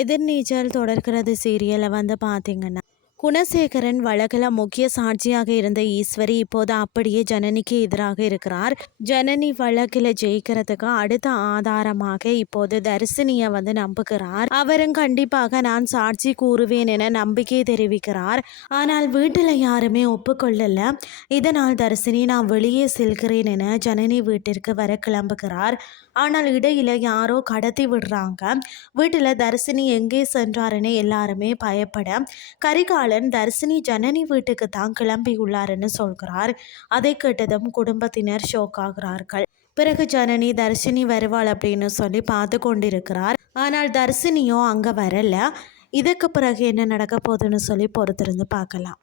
எதிர்நீச்சல் தொடர்கிறது சீரியலை வந்து பார்த்தீங்கன்னா, குணசேகரன் வழக்கில் முக்கிய சாட்சியாக இருந்த ஈஸ்வரி இப்போது அப்படியே ஜனனிக்கு எதிராக இருக்கிறார். ஜனனி வழக்கில் ஜெயிக்கிறதுக்கு அடுத்த ஆதாரமாக இப்போது தர்சினியை வந்து நம்புகிறார். அவரும் கண்டிப்பாக நான் சாட்சி கூறுவேன் என நம்பிக்கை தெரிவிக்கிறார். ஆனால் வீட்டில் யாருமே ஒப்புக்கொள்ளல. இதனால் தர்சினி நான் வெளியே செல்கிறேன் என ஜனனி வீட்டிற்கு வர கிளம்புகிறார். ஆனால் இடையில யாரோ கடத்தி விடுறாங்க. வீட்டில் தர்சினி எங்கே சென்றாருன்னு எல்லாருமே பயப்பட கரிகாலன் தர்சினி ஜனனி வீட்டுக்கு தான் கிளம்பியுள்ளாருன்னு சொல்கிறார். அதை கேட்டதும் குடும்பத்தினர் ஷோக் ஆகிறார்கள். பிறகு ஜனனி தர்சினி வருவாள் அப்படின்னு சொல்லி பார்த்து கொண்டிருக்கிறார். ஆனால் தர்சினியோ அங்கே வரல. இதுக்கு பிறகு என்ன நடக்க போகுதுன்னு சொல்லி பொறுத்திருந்து பார்க்கலாம்.